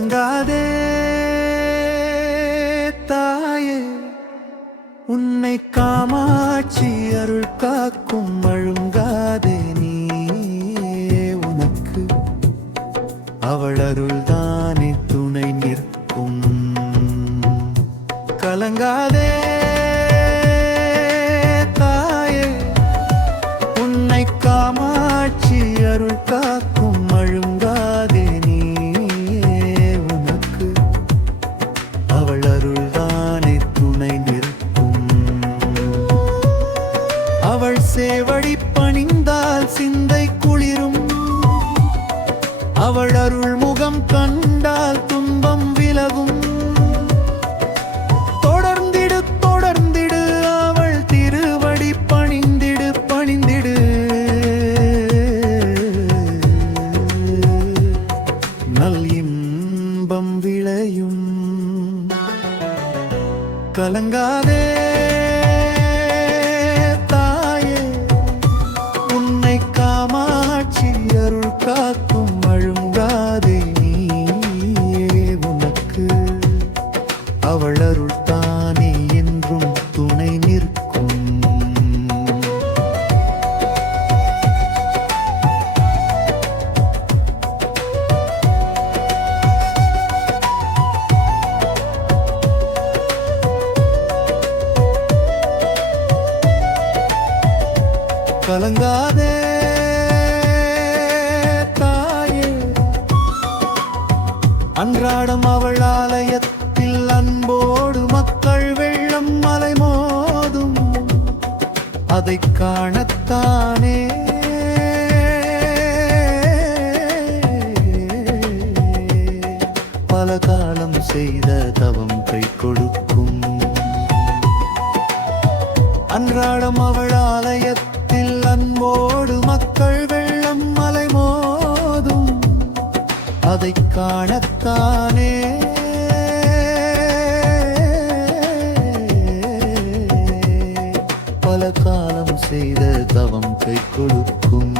கலங்காதே தாயே, உன்னை காமாட்சி அருள் காக்கும். அழுங்காதே நீ, உனக்கு அவள் அருள்தானே துணை நிற்கும். கலங்காதே தாயே, உன்னை காமாட்சி அருள் காக்கும். அழுங்காதே நீ, உனக்கு அவள் அருள்தானே துணை நிற்கும். அவள் சேவடி பணிந்தால் சிந்தை குளிரும். அவள் அருள் முகம் கண்டால் துன்பம் விலகும். தொடர்ந்திடு தொடர்ந்திடு அவள் திருவடி பணிந்திடு பணிந்திடு. நல் இன்பம் விளையும். கலங்காதே தாயே, உன்னை காமாட்சி அருள் காக்கும். அழுங்காதே நீ, உனக்கு அவள் அருள் தானே என்றும் துணை நிற்கும். கலங்காதே தாயே, அன்றாடம் அவள் ஆலயத்தில் அன்போடு மக்கள் வெள்ளம் மலை மோதும். அதை காணத்தானே பல காலம் செய்த தவம் கை கொடுக்கும். அன்றாடம் அவள் ஆலயத்தில் அன்போடு மக்கள் வெள்ளம் மலை மோதும். அதை காணத்தானே பல காலம் செய்த தவம் கை கொடுக்கும்.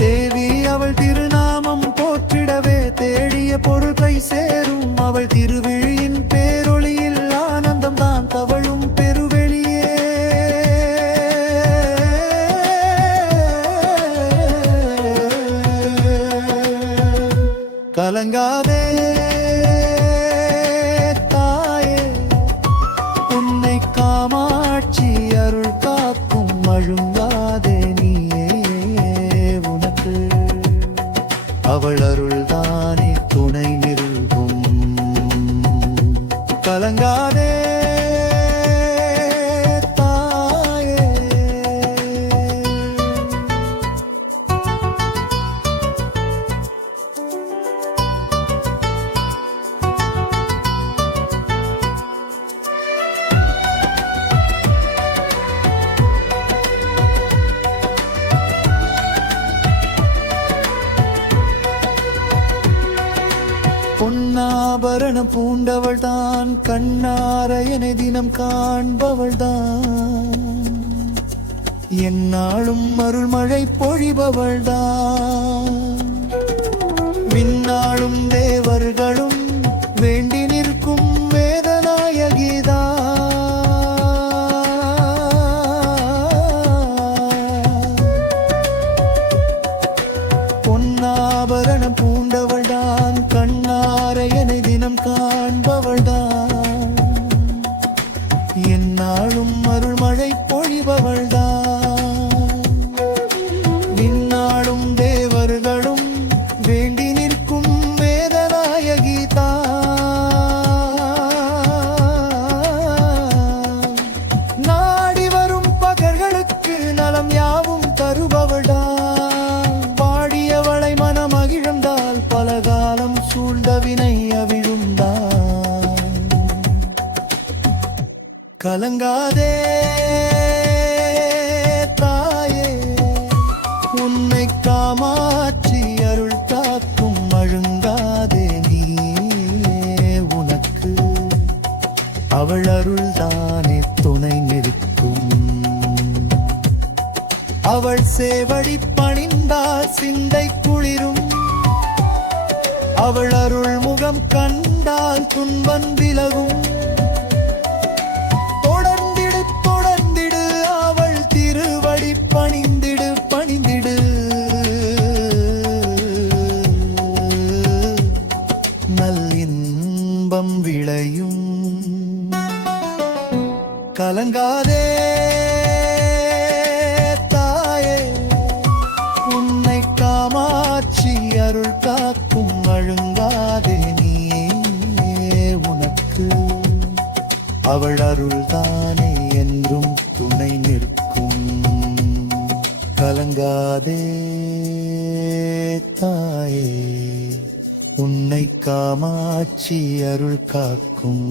தேவி அவள் திருநாமம் போற்றிடவே தேடிய பொருள் கை சேரும். அவள் திருவிழியின் பேரொளியில் ஆனந்தம் தான் தவழும் பெருவெளியே. கலங்காதே தாயே, உன்னை காமாட்சி அருள் காக்கும். அழுங்காதே நீயே, உனக்கு அவள் அருள்தானே துணை நிற்கும். கலங்காதே தாயே. பொன்னாபரணம் பூண்டவள் தான், கண்ணார என்னை தினம் காண்பவள் தான். என்னாலும் அருள்மழை பொழிபவள் தான். விண்ணாளும் தேவர்களும் வேண்டி நிற்கும் வேதநாயகிதான். பொன்னாபரணம் பூண்டவள் தான், கண்ணார என்னை தினம் காண்பவள் தான். என்னாலும் அருள்மழை பொழிபவள் தான். விண்ணாளும் தேவர்களும் வேண்டி நிற்கும் வேதநாயகி தான். நாடி வரும் பகர்களுக்கு நலம் யாவும் தருபவள் தான். பாடியவளை மனமகிழ்ந்தால் பலகாலம் சூழ்ந்த வினை அவிழுந்தான். கலங்காதே தாயே, உன்னை காமாட்சி அருள் காக்கும். அழுங்காதே நீ, உனக்கு அவள் அருள்தானே துணை நிற்கும். அவள் சேவடி பணிந்தால் சிந்தை குளிரும். அவள் அருள் முகம் கண்டால் துன்பம் விலகும். தொடர்ந்திடு தொடர்ந்திடு அவள் திருவடி பணிந்திடு பணிந்திடு. நல்லின்பம் விளையும். கலங்காதே தாயே, உன்னை காமாட்சி அருள் காக்கும். அழுங்காதே நீயே உனக்கு, அவள் அருள்தானே என்றும் துணை நிற்கும். கலங்காதே தாயே, உன்னை காமாட்சி அருள் காக்கும்.